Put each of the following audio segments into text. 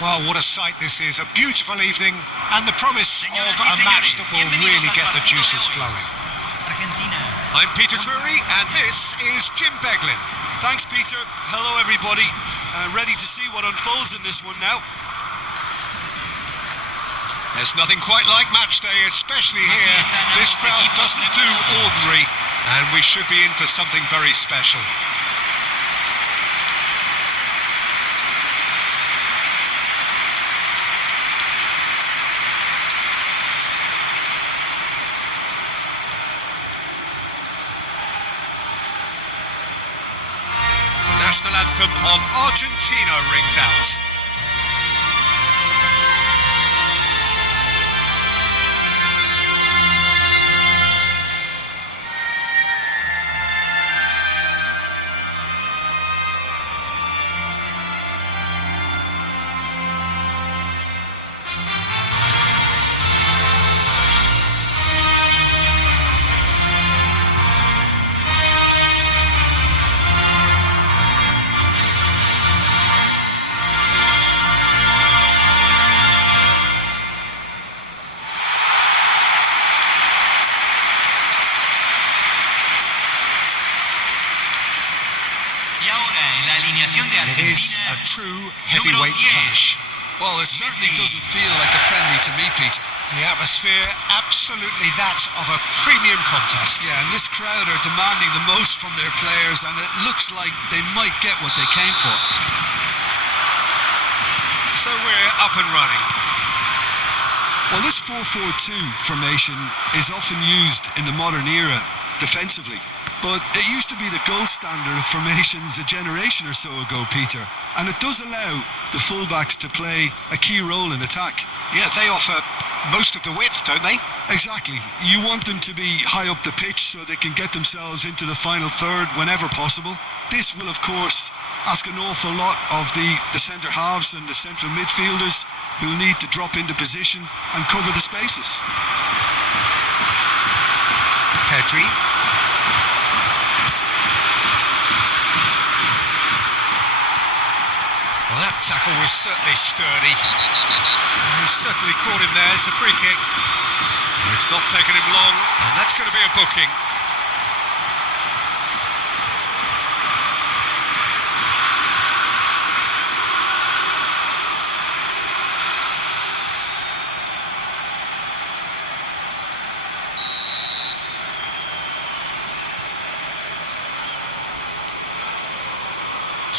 Well, what a sight this is. A beautiful evening and the promise of a match that will really get the juices flowing. Argentina. I'm Peter Drury and this is Jim Beglin. Thanks, Peter. Hello, everybody. Ready to see what unfolds in this one now. There's nothing quite like match day, especially here. This crowd doesn't do ordinary, and we should be in for something very special. The national anthem of Argentina rings out. It is a true heavyweight clash. Well, it certainly doesn't feel like a friendly to me, Peter. The atmosphere, absolutely that of a premium contest. Yeah, and this crowd are demanding the most from their players, and it looks like they might get what they came for. So we're up and running. Well, this 4-4-2 formation is often used in the modern era defensively. But it used to be the gold standard of formations a generation or so ago, Peter. And it does allow the fullbacks to play a key role in attack. Yeah, they offer most of the width, don't they? Exactly. You want them to be high up the pitch so they can get themselves into the final third whenever possible. This will, of course, ask an awful lot of the centre halves and the central midfielders who need to drop into position and cover the spaces. Pedri. Well, that tackle was certainly sturdy. He certainly caught him there. It's a free kick. It's not taken him long, and that's going to be a booking.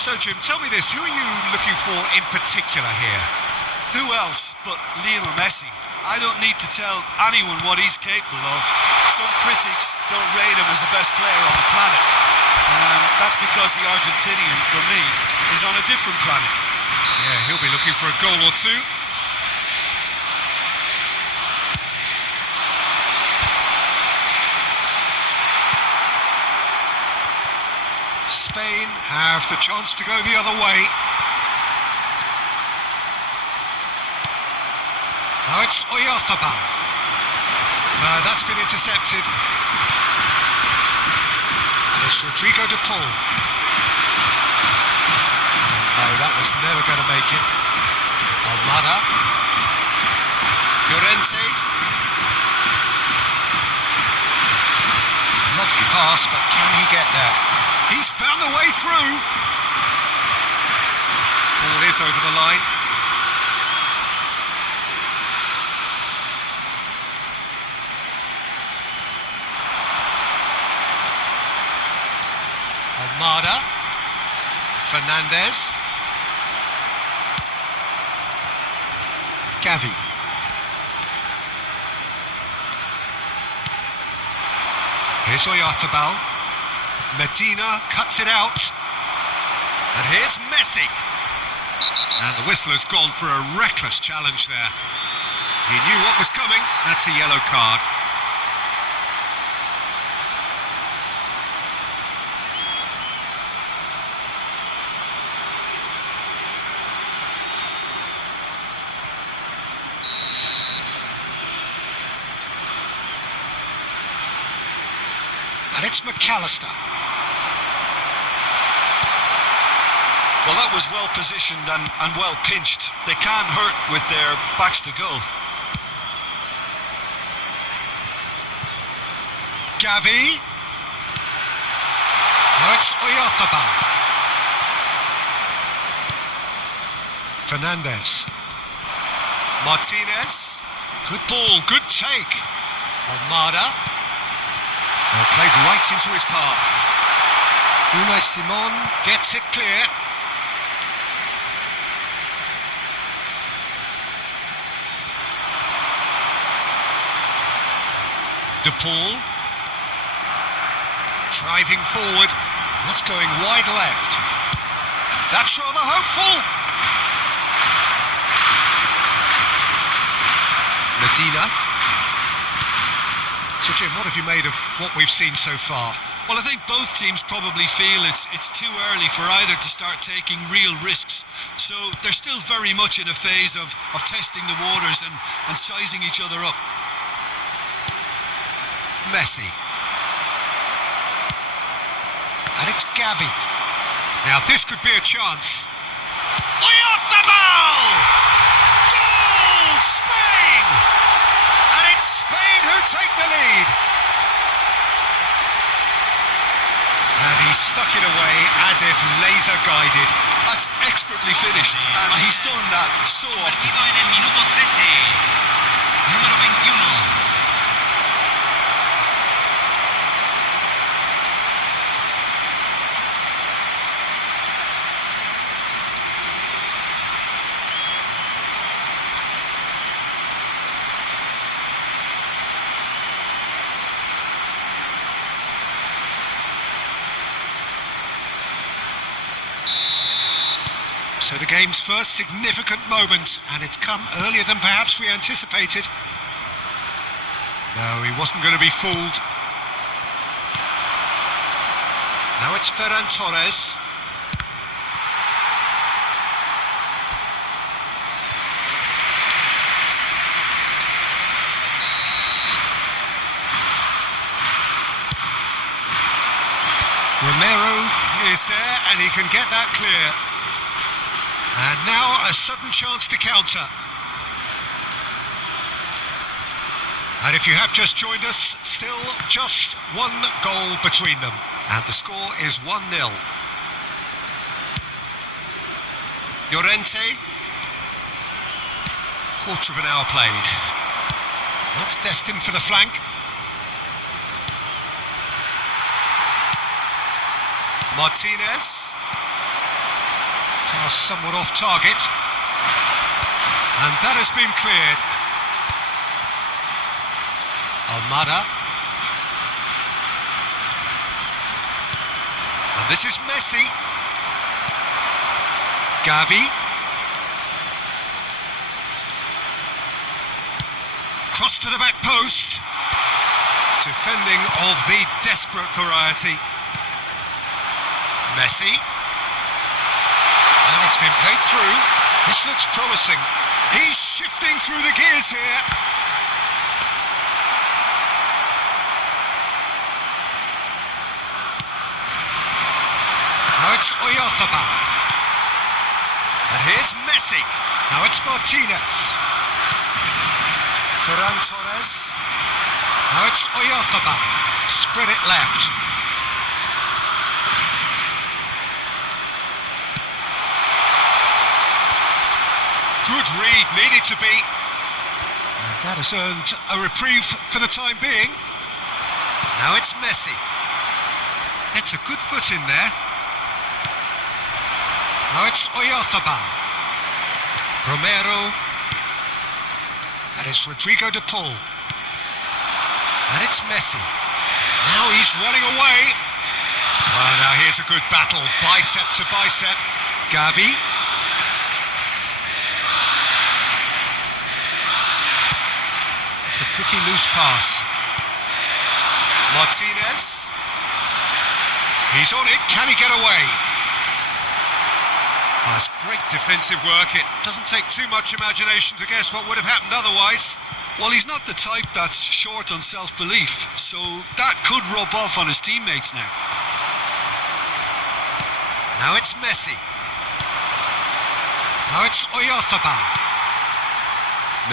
So, Jim, tell me this, who are you looking for in particular here? Who else but Lionel Messi? I don't need to tell anyone what he's capable of. Some critics don't rate him as the best player on the planet. That's because the Argentinian, for me, is on a different planet. Yeah, he'll be looking for a goal or two. Spain have the chance to go the other way. Now it's Oyarzabal. That's been intercepted. And it's Rodrigo de Paul. No, that was never going to make it. Almada. Llorente. Lovely pass, but can he get there? He's found the way through. Ball is over the line. Almada. Fernandez. Gavi. Here's Oyarzabal. Medina cuts it out. And here's Messi. And the whistler's gone for a reckless challenge there. He knew what was coming. That's a yellow card. And it's McAllister. Well, that was well positioned and well pinched. They can't hurt with their backs to goal. Gavi. Now it's Oyarzabal. Fernandez. Martinez. Good ball, good take. Almada. Played right into his path. Unai Simon gets it clear. De Paul. Driving forward. That's going wide left. That's rather hopeful. Medina. So Jim, what have you made of what we've seen so far? Well, I think both teams probably feel it's too early for either to start taking real risks. So they're still very much in a phase of testing the waters and sizing each other up. Messi. And it's Gavi. Now this could be a chance. Oyarzabal! Goal! Spain! And it's Spain who take the lead. And he stuck it away as if laser guided. That's expertly finished, and he's done that so often. En el minuto 13, número 21. So the game's first significant moment, and it's come earlier than perhaps we anticipated. No, he wasn't going to be fooled. Now it's Ferran Torres. Romero is there, and he can get that clear. And now a sudden chance to counter. And if you have just joined us, still just one goal between them. And the score is 1-0. Llorente. Quarter of an hour played. That's destined for the flank. Martinez. Pass somewhat off target. And that has been cleared. Almada. And this is Messi. Gavi. Cross to the back post. Defending of the desperate variety. Messi. And it's been played through. This looks promising. He's shifting through the gears here. Now it's Oyarzabal. And here's Messi. Now it's Martinez. Ferran Torres. Now it's Oyarzabal. Spread it left. Good read, needed to be. And that has earned a reprieve for the time being. Now it's Messi. It's a good foot in there. Now it's Oyarzabal. Romero. And it's Rodrigo de Paul. And it's Messi. Now he's running away. Oh, now here's a good battle, bicep to bicep. Gavi. It's a pretty loose pass. Martinez. He's on it. Can he get away? Oh, that's great defensive work. It doesn't take too much imagination to guess what would have happened otherwise. Well, he's not the type that's short on self-belief, so that could rub off on his teammates now. Now it's Messi. Now it's Oyarzabal.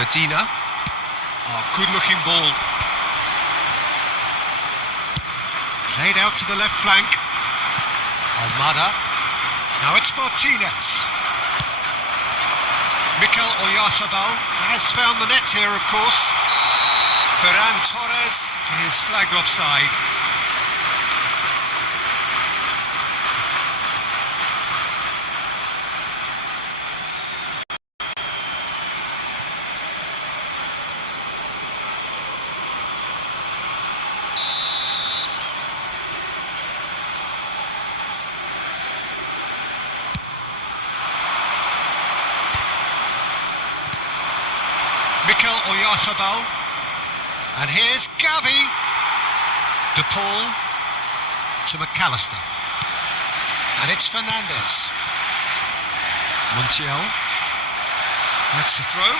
Medina. Oh, good-looking ball. Played out to the left flank. Almada. Now it's Martinez. Mikel Oyarzabal has found the net here, of course. Ferran Torres is flagged offside. Mikel Oyarzabal. And here's Gavi. De Paul to McAllister. And it's Fernandez. Montiel. That's the throw.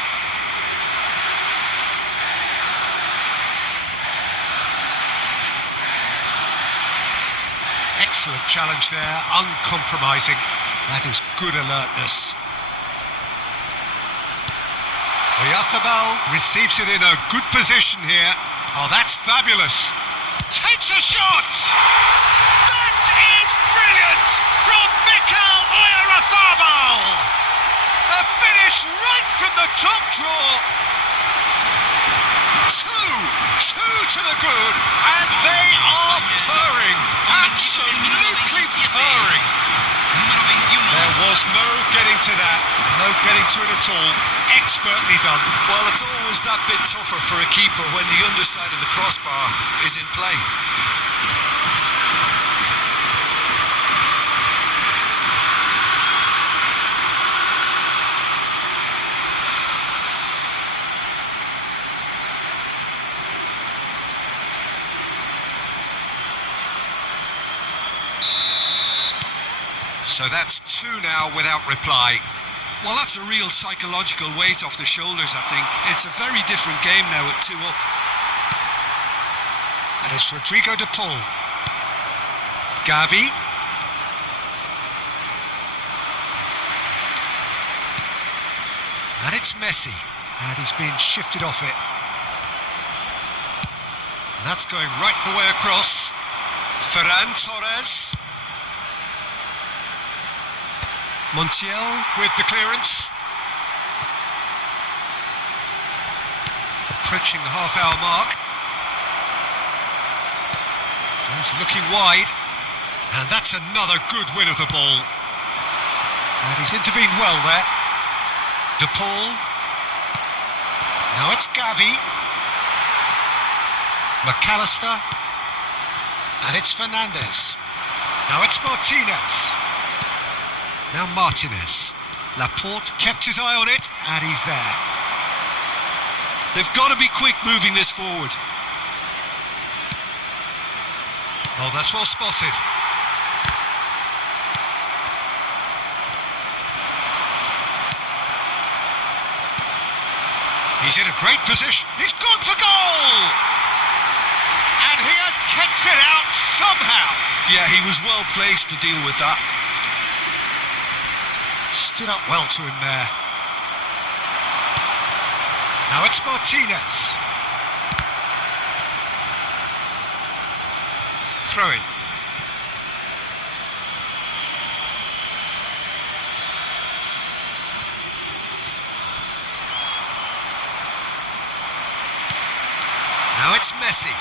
Excellent challenge there, uncompromising. That is good alertness. Oyarzabal receives it in a good position here. Oh, that's fabulous. Takes a shot! That is brilliant from Mikel Oyarzabal! A finish right from the top draw. Two to the good, and they are purring. Absolutely purring. There was no getting to that, no getting to it at all. Expertly done. Well, it's always that bit tougher for a keeper when the underside of the crossbar is in play. So that's two now without reply. Well, that's a real psychological weight off the shoulders, I think. It's a very different game now with 2 up. And it's Rodrigo de Paul. Gavi. And it's Messi. And he's been shifted off it. And that's going right the way across. Ferran Torres. Montiel with the clearance. Approaching the half-hour mark. Goes looking wide. And that's another good win of the ball. And he's intervened well there. De Paul. Now it's Gavi. McAllister. And it's Fernandez. Now it's Martinez. Now Martinez. Laporte kept his eye on it, and he's there. They've got to be quick moving this forward. Oh, that's well spotted. He's in a great position. He's gone for goal! And he has kept it out somehow. Yeah, he was well placed to deal with that. Stood up well to him there. Now it's Martinez. Throw in. Now it's Messi.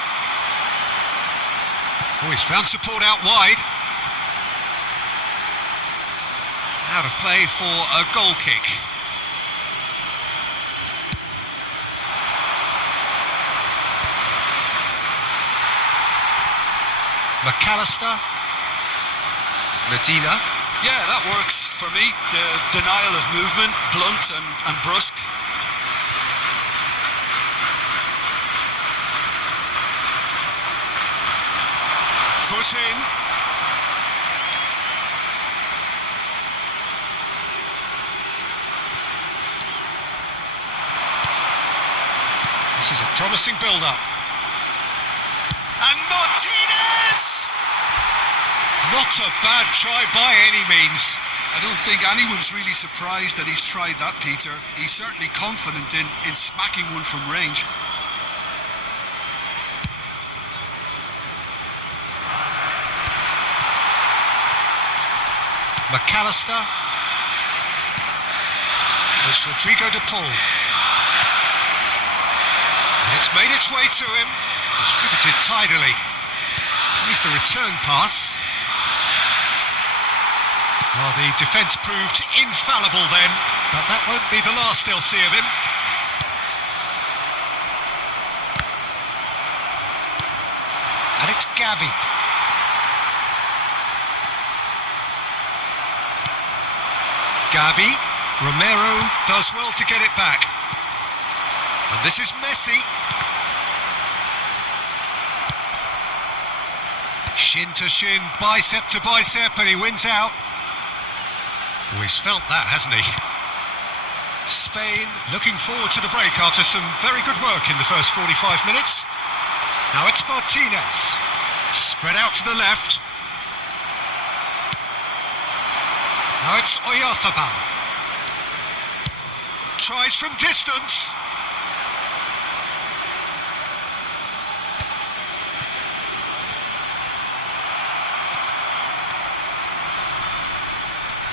Oh, he's found support out wide. Out of play for a goal kick. McAllister. Medina. Yeah, that works for me. The denial of movement, blunt and brusque. Foot in. This is a promising build-up. And Martinez! Not a bad try by any means. I don't think anyone's really surprised that he's tried that, Peter. He's certainly confident in smacking one from range. McAllister. And it's Rodrigo de Paul. And it's made its way to him. Distributed tidily. Plays the return pass. Well, the defence proved infallible then, but that won't be the last they'll see of him. And it's Gavi. Gavi. Romero does well to get it back. And this is Messi. Shin to shin, bicep to bicep, and he wins out. Oh, he's felt that, hasn't he? Spain looking forward to the break after some very good work in the first 45 minutes. Now it's Martinez. Spread out to the left. Now it's Oyarzabal. Tries from distance.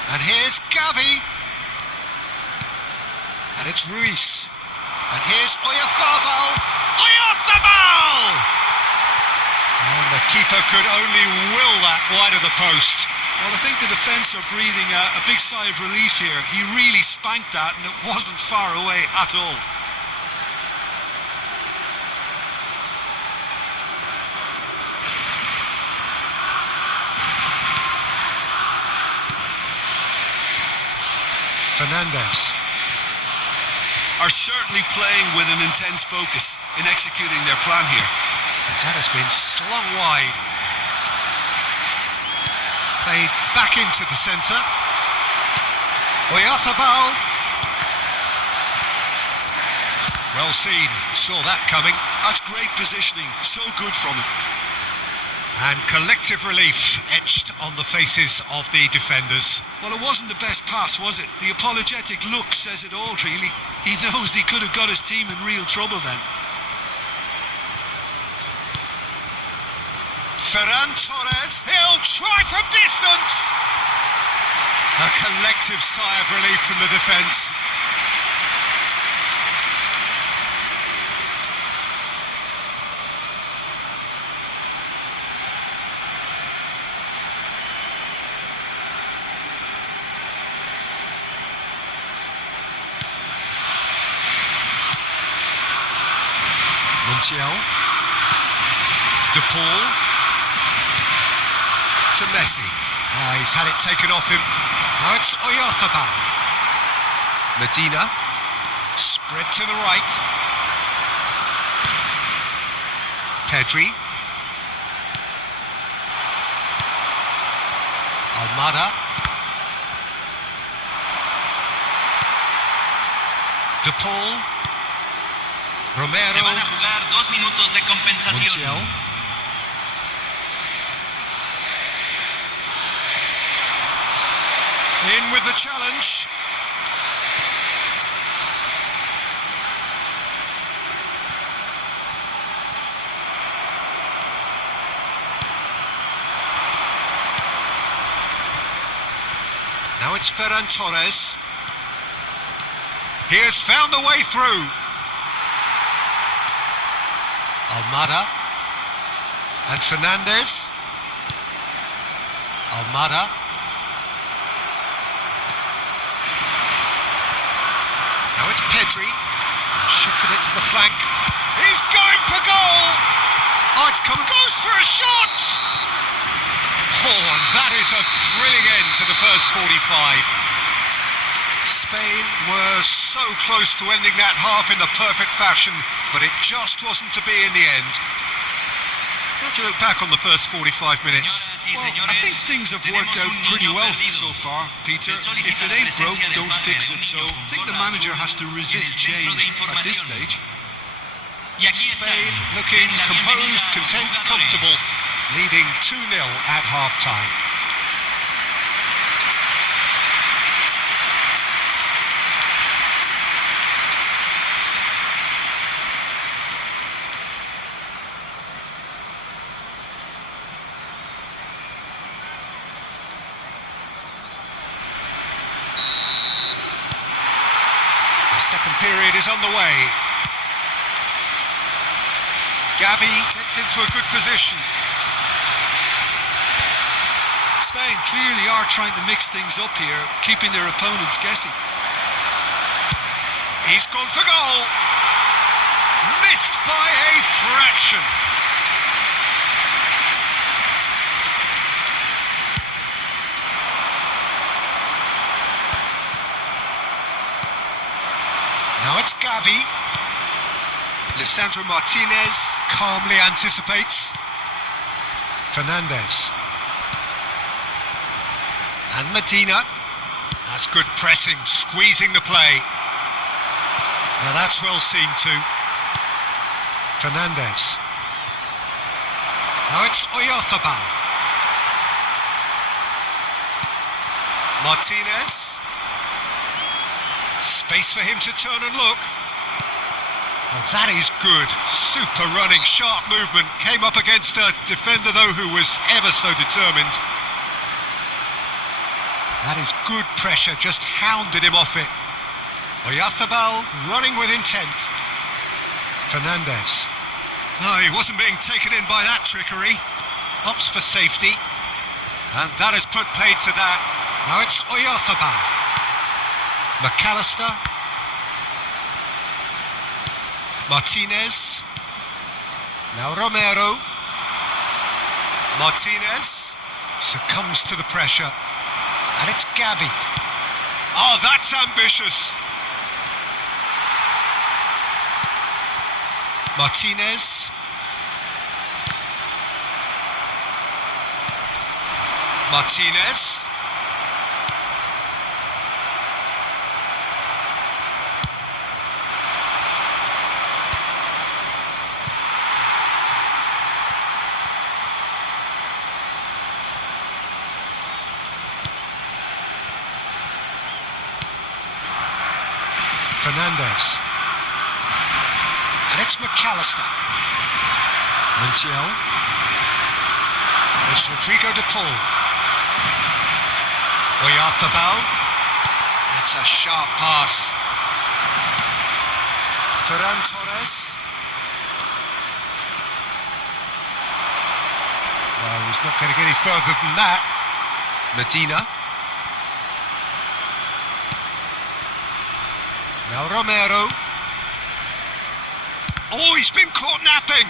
And here's Gavi. And it's Ruiz. And here's Oyarzabal. Oyarzabal! And the keeper could only will that wide of the post. Well, I think the defence are breathing a big sigh of relief here. He really spanked that and it wasn't far away at all. Fernandez are certainly playing with an intense focus in executing their plan here. That has been slung wide. Played back into the centre. Oyarzabal. Well seen, saw that coming. That's great positioning, so good from him. And collective relief etched on the faces of the defenders. Well, it wasn't the best pass, was it? The apologetic look says it all, really. He knows he could have got his team in real trouble then. Ferran Torres, he'll try from distance! A collective sigh of relief from the defence. Montiel. De Paul. To Messi. He's had it taken off him. Now it's Oyarzabal. Medina. Spread to the right. Pedri. Almada. De Paul. Romero. Se van a jugar 2 minutos de compensación. Montiel. In with the challenge. Now it's Ferran Torres. He has found the way through. Almada. And Fernandez. Almada. Now it's Pedri. Shifted it to the flank. He's going for goal! Oh, it's coming. Goes for a shot! Oh, and that is a thrilling end to the first 45. Spain were so close to ending that half in the perfect fashion, but it just wasn't to be in the end. How do you look back on the first 45 minutes? Well, I think things have worked out pretty well so far, Peter. If it ain't broke, don't fix it. So I think the manager has to resist change at this stage. Spain looking composed, content, comfortable, leading 2-0 at half-time. The second period is underway. Gavi gets into a good position. Spain clearly are trying to mix things up here, keeping their opponents guessing. He's gone for goal. Missed by a fraction. Now it's Gavi. Lisandro Martinez calmly anticipates. Fernandez. And Medina. That's good pressing, squeezing the play. Now that's well seen too. Fernandez. Now it's Oyarzabal. Martinez. Space for him to turn and look. Oh, that is good. Super running, sharp movement. Came up against a defender, though, who was ever so determined. That is good pressure, just hounded him off it. Oyarzabal running with intent. Fernandez. No, he wasn't being taken in by that trickery. Opts for safety. And that has put paid to that. Now it's Oyarzabal. McAllister. Martinez. Now Romero. Martinez succumbs to the pressure. And it's Gavi. Oh, that's ambitious. Martinez. Martinez. Fernandez. And it's McAllister. Montiel. And it's Rodrigo de Paul. Oyarzabal. That's a sharp pass. Ferran Torres. Well, he's not going to get any further than that. Medina. Now Romero. Oh, he's been caught napping.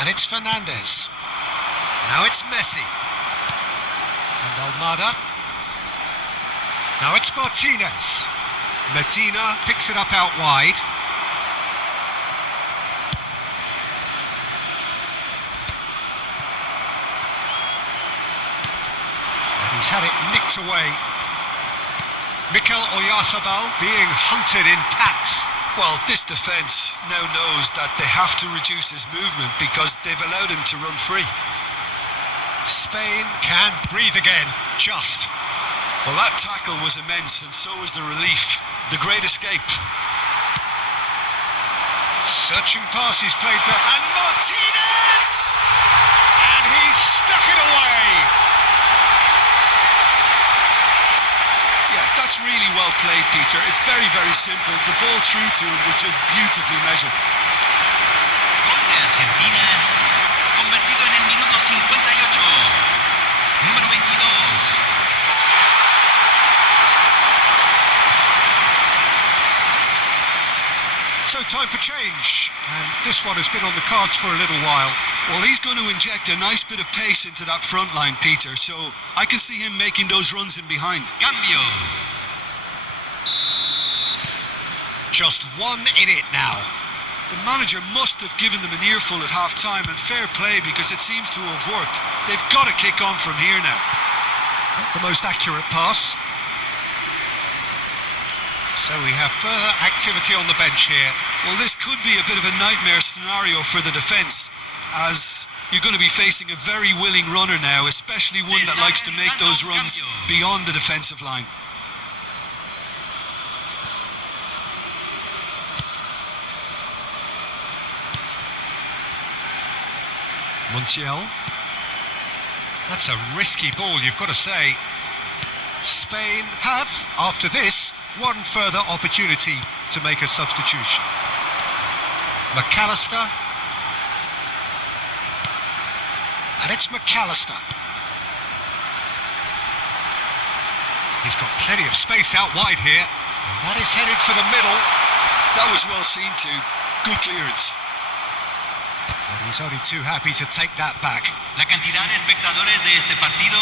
And it's Fernandez. Now it's Messi. And Almada. Now it's Martinez. Medina picks it up out wide. And he's had it nicked away. Mikel Oyarzabal being hunted in packs. Well, this defence now knows that they have to reduce his movement because they've allowed him to run free. Spain can breathe again, just. Well, that tackle was immense, and so was the relief. The great escape. Searching pass, he's played there. And Martinez! And he's stuck it away. Yeah, that's really well played, Peter. It's very, very simple. The ball through to him was just beautifully measured. Gol de Argentina, convertido en el minuto 58. Número 22. So time for change, and this one has been on the cards for a little while. Well, he's going to inject a nice bit of pace into that front line, Peter, so I can see him making those runs in behind. Cambio. Just 1 in it now. The manager must have given them an earful at half-time, and fair play because it seems to have worked. They've got to kick on from here now. Not the most accurate pass. So we have further activity on the bench here. Well, this could be a bit of a nightmare scenario for the defence, as you're going to be facing a very willing runner now, especially one that likes to make those runs beyond the defensive line. Montiel. That's a risky ball, you've got to say. Spain have, after this, one further opportunity to make a substitution. McAllister. And it's McAllister. He's got plenty of space out wide here. And that is headed for the middle. That was well seen too. Good clearance. And he's only too happy to take that back. La cantidad de espectadores de este partido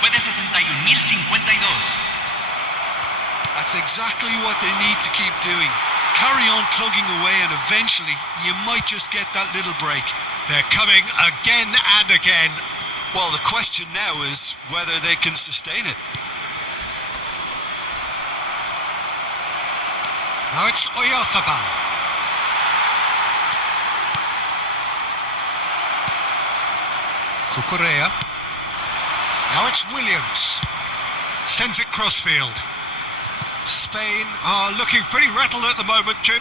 fue de 61.052. That's exactly what they need to keep doing. Carry on plugging away and eventually you might just get that little break. They're coming again and again. Well, the question now is whether they can sustain it. Now it's Oyarzabal. Cucurella. Now it's Williams. Sends it crossfield. Spain are looking pretty rattled at the moment, Jim.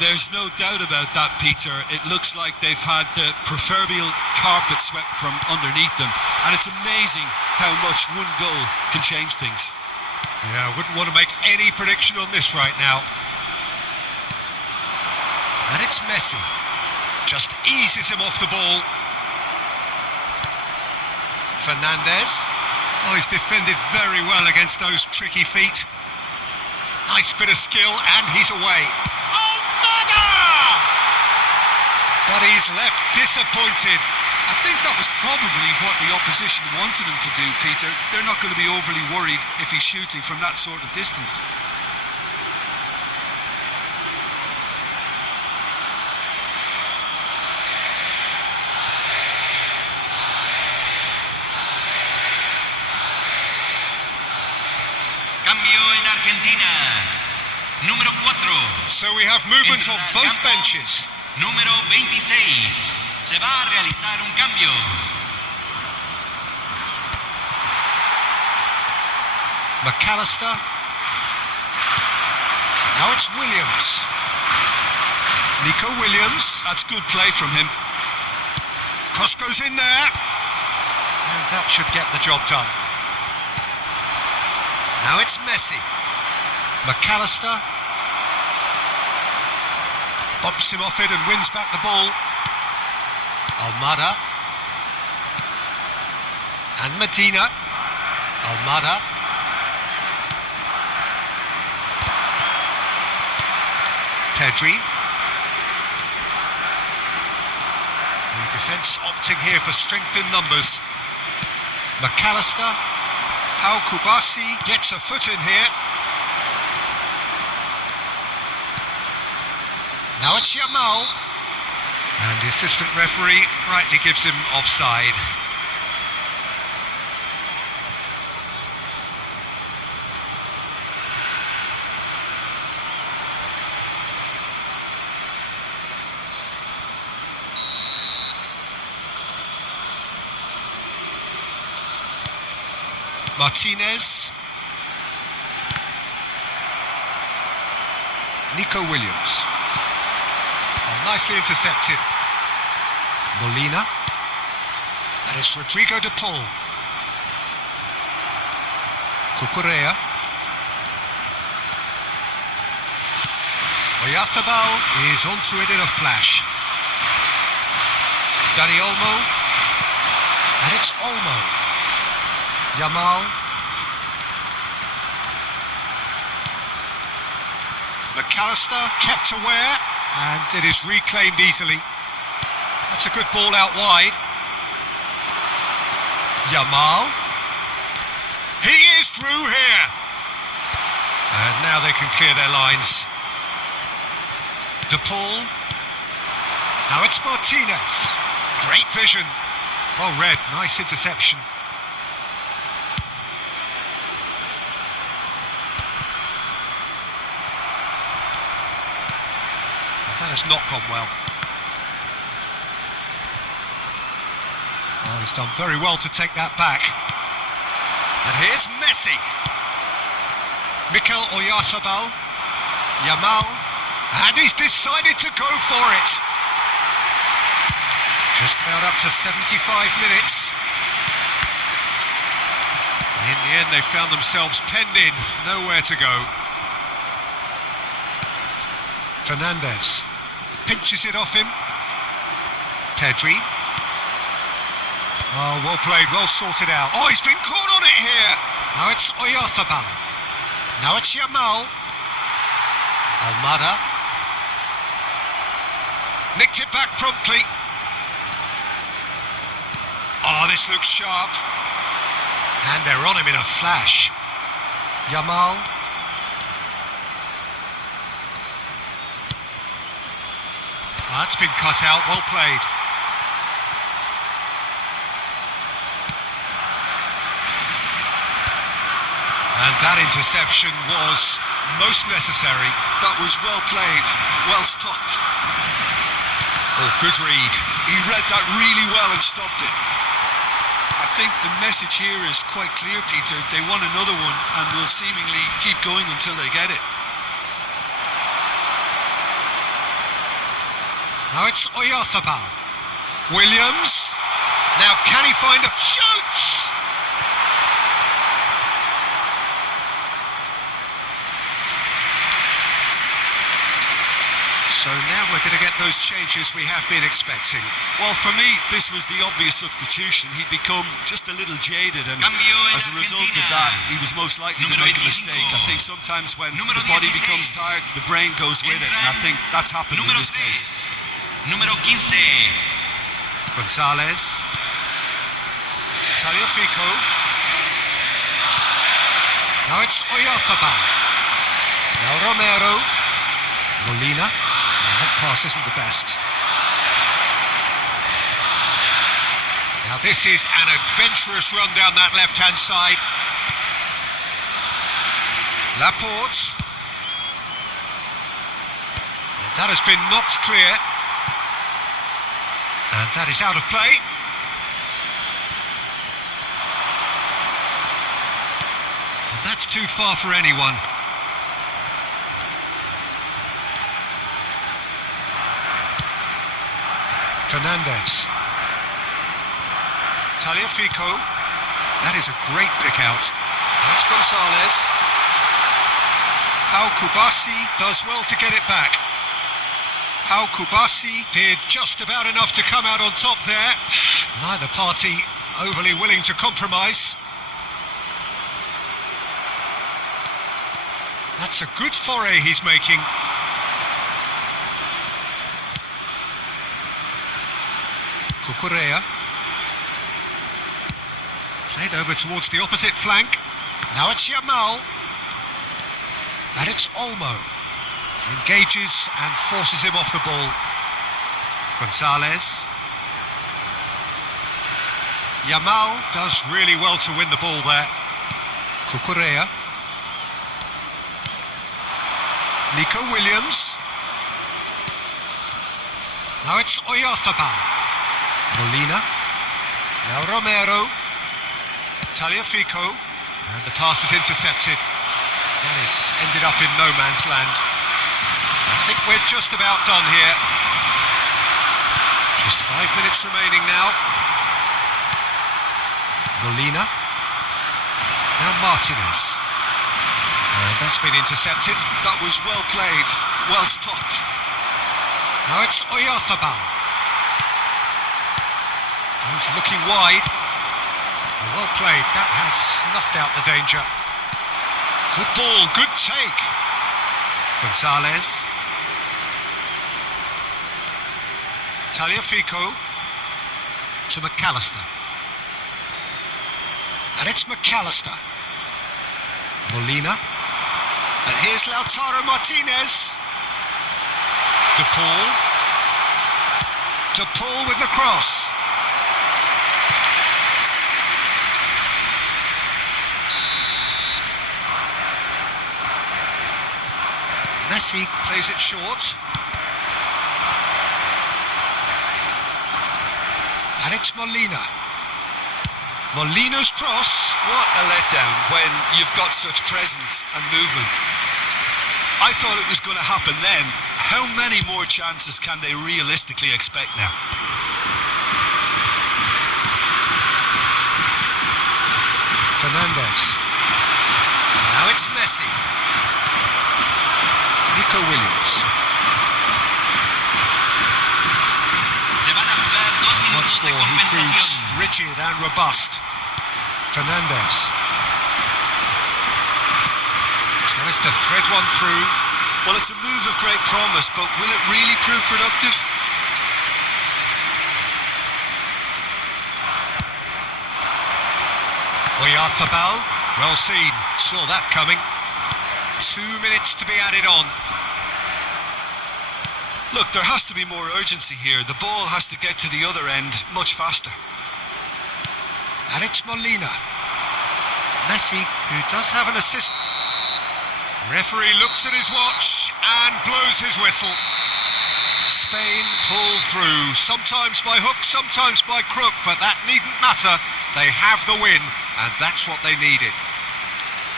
There's no doubt about that, Peter. It looks like they've had the proverbial carpet swept from underneath them. And it's amazing how much one goal can change things. Yeah, I wouldn't want to make any prediction on this right now. And it's Messi. Just eases him off the ball. Fernandez. Oh, he's defended very well against those tricky feet. Nice bit of skill, and he's away. But he's left disappointed. I think that was probably what the opposition wanted him to do, Peter. They're not going to be overly worried if he's shooting from that sort of distance. Cambio en Argentina. Número 4. So we have movement on both benches. Número 26. Se va a realizar un cambio. McAllister. Now it's Williams. Nico Williams. That's good play from him. Cross goes in there. And that should get the job done. Now it's Messi. McAllister. Bumps him off it and wins back the ball. Almada. And Medina. Almada. Pedri. The defence opting here for strength in numbers. McAllister. Pau Kubasi gets a foot in here. Now it's Yamal. And the assistant referee rightly gives him offside. Martinez. Nico Williams. Oh, nicely intercepted. Molina. And it's Rodrigo de Paul. Cucurella. Oyarzabal is onto it in a flash. Dani Olmo. And it's Olmo. Yamal. McAllister kept aware, and it is reclaimed easily. That's a good ball out wide. Yamal. He is through here. And now they can clear their lines. De Paul. Now it's Martinez. Great vision. Well read, nice interception. That has not gone well. Oh, he's done very well to take that back. And here's Messi. Mikel Oyarzabal. Yamal. And he's decided to go for it. Just about up to 75 minutes. In the end, they found themselves penned in, nowhere to go. Fernandez pinches it off him. Pedri. Oh, well played, well sorted out. Oh, he's been caught on it here. Now it's Oyarzabal. Now it's Yamal. Almada. Nicked it back promptly. Oh, this looks sharp. And they're on him in a flash. Yamal. That's been cut out, well played. And that interception was most necessary. That was well played, well stopped. Oh, good read. He read that really well and stopped it. I think the message here is quite clear, Peter. They want another one and will seemingly keep going until they get it. Now it's Oyarzabal. Williams. Now can he find a... Shoots! So now we're going to get those changes we have been expecting. Well, for me, this was the obvious substitution. He'd become just a little jaded, and as a result of that, he was most likely to make a mistake. I think sometimes when the body becomes tired, the brain goes with it, and I think that's happened in this case. Número 15. Gonzalez. Tagliafico. Now it's Oyarzabal. Now Romero. Molina. That pass isn't the best. Now this is an adventurous run down that left-hand side. Laporte. And that has been knocked clear. And that is out of play. And that's too far for anyone. Fernandez. Tagliafico. That is a great pick out. That's Gonzalez. Pau Kubasi does well to get it back. Pau Kubasi did just about enough to come out on top there. Neither party overly willing to compromise. That's a good foray he's making. Cucurella. Played over towards the opposite flank. Now it's Yamal. And it's Olmo. Engages and forces him off the ball. Gonzalez. Yamal does really well to win the ball there. Cucurella. Nico Williams. Now it's Oyarzabal. Molina. Now Romero. Tagliafico. And the pass is intercepted. That has ended up in no man's land. I think we're just about done here. Just 5 minutes remaining now. Molina. Now Martinez. And that's been intercepted. That was well played, well stopped. Now it's Oyarzabal. He's looking wide. Well played. That has snuffed out the danger. Good ball, good take. Gonzalez. Tagliafico. To McAllister. And it's McAllister. Molina. And here's Lautaro Martinez. De Paul. De Paul with the cross. Messi plays it short. And it's Molina. Molina's cross. What a letdown when you've got such presence and movement. I thought it was going to happen then. How many more chances can they realistically expect now? Fernandes. Now it's Messi. Nico Williams. Se van a jugar 2 Once minutos de more, he proves compensación. rigid and robust. Fernandes. Tries to thread one through. Well, it's a move of great promise, but will it really prove productive? Oyarzabal, well seen, saw that coming. 2 minutes to be added on. Look, there has to be more urgency here. The ball has to get to the other end much faster. And it's Molina. Messi, who does have an assist. Referee looks at his watch and blows his whistle. Spain pull through, sometimes by hook, sometimes by crook, but that needn't matter. They have the win, and that's what they needed.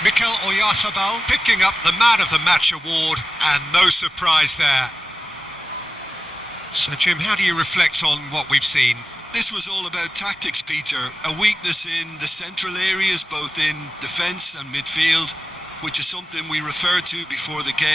Mikel Oyarzabal picking up the Man of the Match award, and no surprise there. So, Jim, how do you reflect on what we've seen? This was all about tactics, Peter. A weakness in the central areas, both in defence and midfield, which is something we referred to before the game.